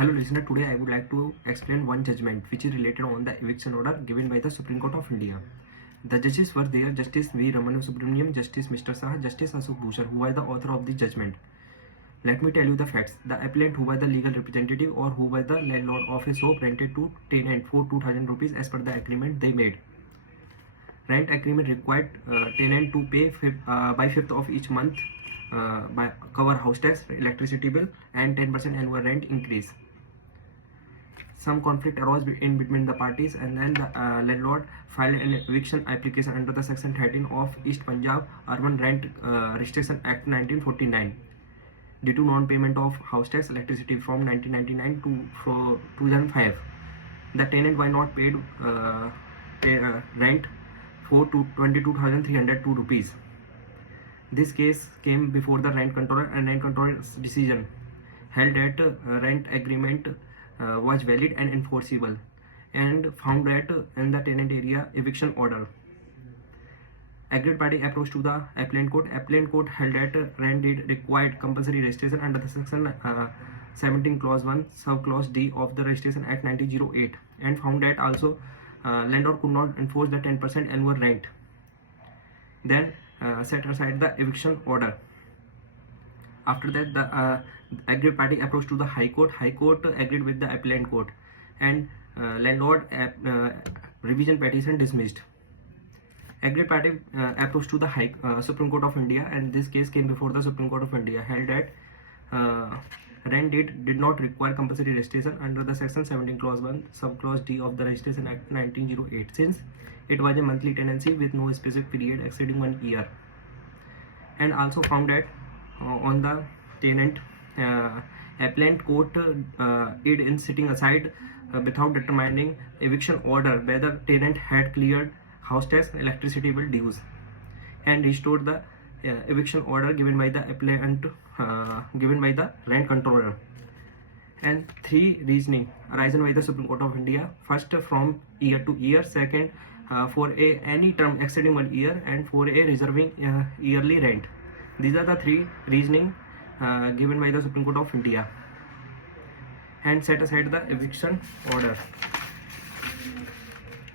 Hello listener, today I would like to explain one judgment which is related on the eviction order given by the Supreme Court of India. The judges were there: Justice V. Ramanu Subramaniam, Justice Mr. Saha, Justice Ashok Bhushan, who are the author of this judgment. Let me tell you the facts. The appellant, who was the legal representative or who was the landlord of a shop rented to tenant for 2000 rupees as per the agreement they made. Rent agreement required tenant to pay by 5th of each month by cover house tax, electricity bill and 10% annual rent increase. Some conflict arose in between the parties, and then the landlord filed an eviction application under the section 13 of East Punjab Urban Rent Restriction Act 1949 due to non-payment of house tax, electricity from 1999 to 2005. The tenant was not paid rent for 22,302 rupees. This case came before the rent controller, and rent controller's decision held that rent agreement was valid and enforceable, and found that in the tenant area eviction order. Aggrieved party approached to the appellant court. Appellant court held that rent deed required compulsory registration under the section 17 clause 1 sub clause D of the Registration Act 1908, and found that also landlord could not enforce the 10% annual rent. Then set aside the eviction order. After that, the aggrieved party approached to the High Court. High Court agreed with the appellant court, and landlord revision petition dismissed. Aggrieved party approached to the Supreme Court of India, and this case came before the Supreme Court of India, held that rent deed did not require compulsory registration under the section 17 clause 1 sub clause D of the Registration Act 1908, since it was a monthly tenancy with no specific period exceeding 1 year, and also found that on the tenant appellant court aid in setting aside without determining eviction order whether tenant had cleared house tax, electricity bill dues, and restored the eviction order given by the appellant given by the rent controller. And three reasoning arisen by the Supreme Court of India: first, from year to year; second, for any term exceeding 1 year; and for a reserving yearly rent. These are the three reasoning given by the Supreme Court of India, and set aside the eviction order.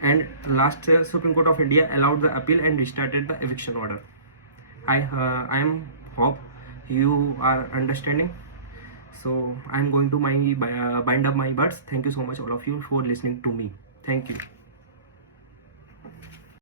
And last, Supreme Court of India allowed the appeal and restarted the eviction order. I am hope you are understanding. So I am going to bind up my words. Thank you so much all of you for listening to me. Thank you.